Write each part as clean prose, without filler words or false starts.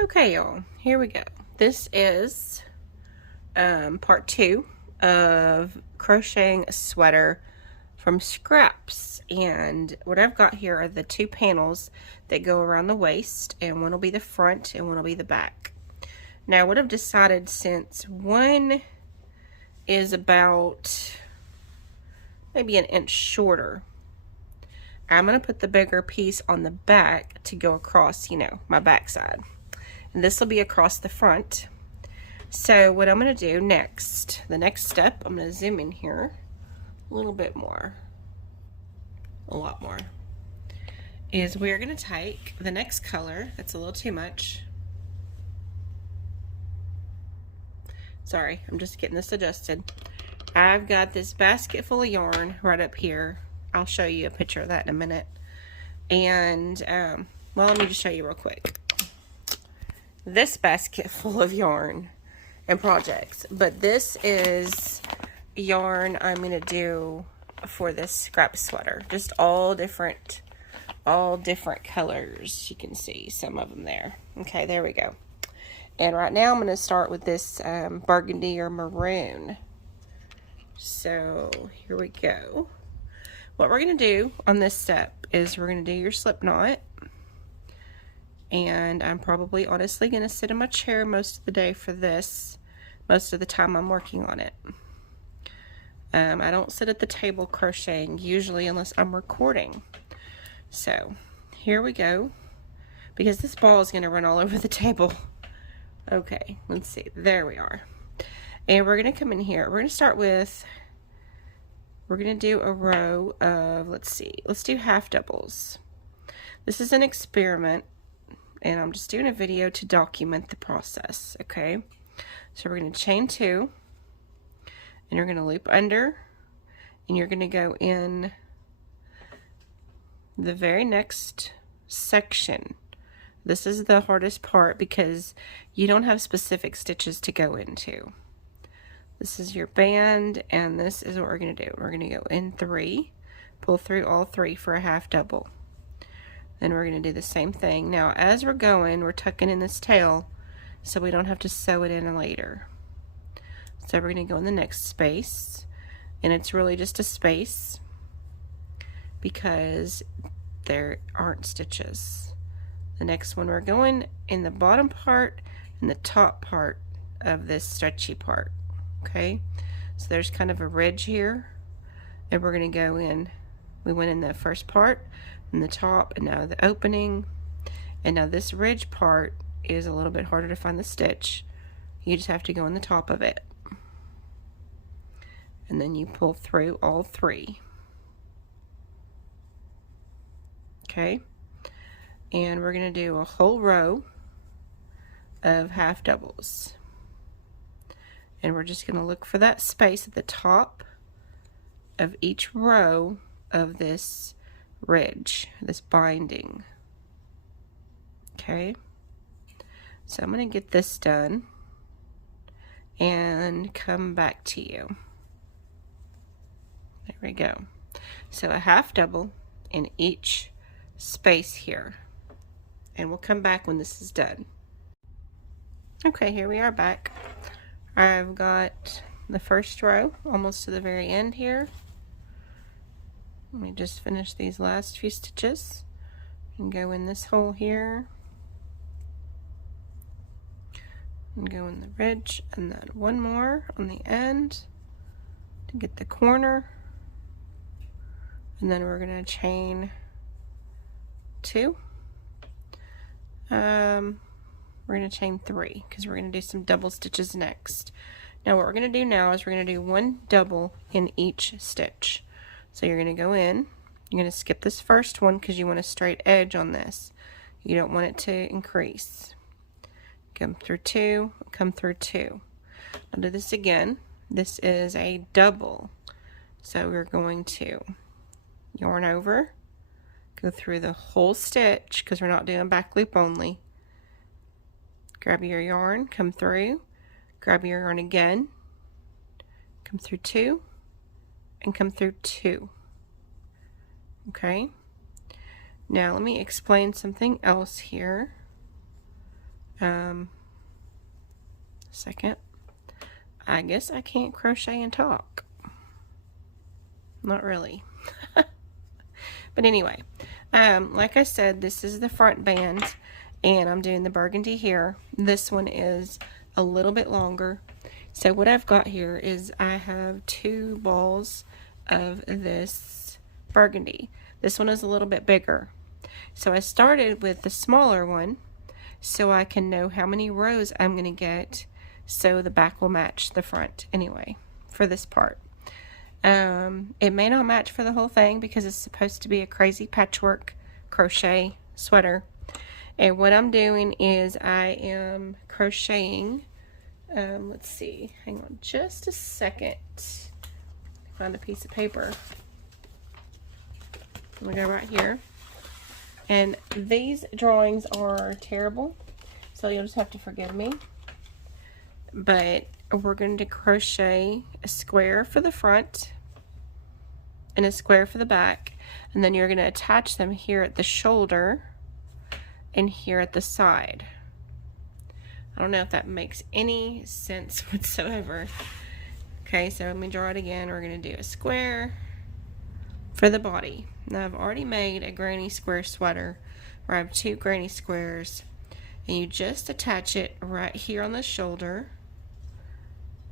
Okay, y'all, here we go. This is part 2 of crocheting a sweater from scraps, and what I've got here are the 2 panels that go around the waist, and one will be the front and one will be the back. Now what I've decided, since one is about maybe an inch shorter, I'm going to put the bigger piece on the back to go across, my back side. And this will be across the front. So what I'm going to do next, the next step, I'm going to zoom in here a little bit more, a lot more, is we're going to take the next color. That's a little too much. Sorry, I'm just getting this adjusted. I've got this basket full of yarn right up here. I'll show you a picture of that in a minute. And, well, let me just show you real quick. This basket full of yarn and projects, but this is yarn I'm going to do for this scrap sweater. Just all different colors. You can see some of them there. Okay, there we go. And right now I'm going to start with this burgundy or maroon. So here we go. What we're going to do on this step is we're going to do your slip knot. And I'm probably honestly going to sit in my chair most of the day for this, most of the time I'm working on it. I don't sit at the table crocheting usually unless I'm recording. So here we go, because this ball is going to run all over the table. Okay, let's see, there we are. And we're going to come in here, we're going to start with, we're going to do a row of, let's do half doubles. This is an experiment, and I'm just doing a video to document the process, okay? So we're going to chain 2, and you're going to loop under, and you're going to go in the very next section. This is the hardest part because you don't have specific stitches to go into. This is your band, and this is what we're going to do. We're going to go in 3, pull through all 3 for a half double. Then we're going to do the same thing. Now as we're going, we're tucking in this tail so we don't have to sew it in later. So we're going to go in the next space, and it's really just a space because there aren't stitches. The next one, we're going in the bottom part and the top part of this stretchy part. Okay, so there's kind of a ridge here, and we're going to go in, we went in the first part and the top, and now the opening, and now this ridge part is a little bit harder to find the stitch. You just have to go in the top of it, and then you pull through all 3. Okay, and we're going to do a whole row of half doubles, and we're just going to look for that space at the top of each row of this ridge, this binding. Okay, so I'm going to get this done and come back to you. There we go. So a half double in each space here, and we'll come back when this is done. Okay, here we are back. I've got the first row almost to the very end here. Let me just finish these last few stitches and go in this hole here and go in the ridge, and then one more on the end to get the corner, and then we're going to chain 2. We're going to chain 3 because we're going to do some double stitches next. Now what we're going to do now is we're going to do 1 double in each stitch. So you're going to go in, you're going to skip this first one because you want a straight edge on this. You don't want it to increase. Come through 2, come through 2. I'll do this again. This is a double. So we're going to yarn over, go through the whole stitch because we're not doing back loop only. Grab your yarn, come through, grab your yarn again, come through 2, and come through 2. Okay, now let me explain something else here. Second. I guess I can't crochet and talk. Not really. But anyway, like I said, this is the front band, and I'm doing the burgundy here. This one is a little bit longer. So what I've got here is I have 2 balls of this burgundy. This one is a little bit bigger. So I started with the smaller one so I can know how many rows I'm going to get so the back will match the front anyway for this part. It may not match for the whole thing because it's supposed to be a crazy patchwork crochet sweater. And what I'm doing is I am crocheting, let's see, hang on just a second. Find a piece of paper. I'm gonna go right here. And these drawings are terrible, so you'll just have to forgive me. But we're going to crochet a square for the front and a square for the back, and then you're going to attach them here at the shoulder and here at the side. I don't know if that makes any sense whatsoever. Okay, so let me draw it again. We're going to do a square for the body. Now I've already made a granny square sweater where I have 2 granny squares, and you just attach it right here on the shoulder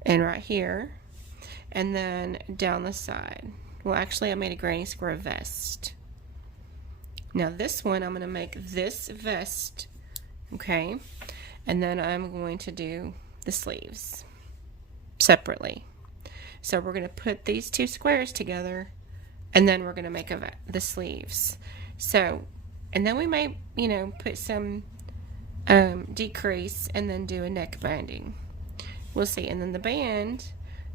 and right here, and then down the side. Well, actually I made a granny square vest. Now this one I'm going to make this vest, okay, and then I'm going to do the sleeves separately. So we're going to put these 2 squares together, and then we're going to make the sleeves. So, and then we may, you know, put some decrease and then do a neck binding. We'll see. And then the band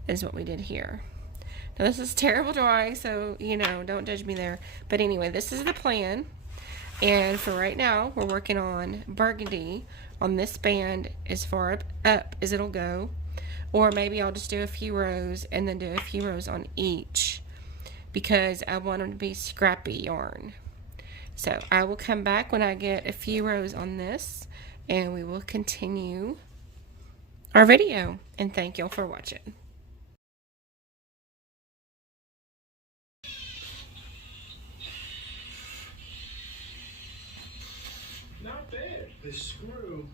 is what we did here. Now this is terrible drawing, so, you know, don't judge me there. But anyway, this is the plan. And for right now, we're working on burgundy on this band as far up as it'll go. Or maybe I'll just do a few rows and then do a few rows on each, because I want them to be scrappy yarn. So I will come back when I get a few rows on this, and we will continue our video. And thank y'all for watching. Not bad. The screw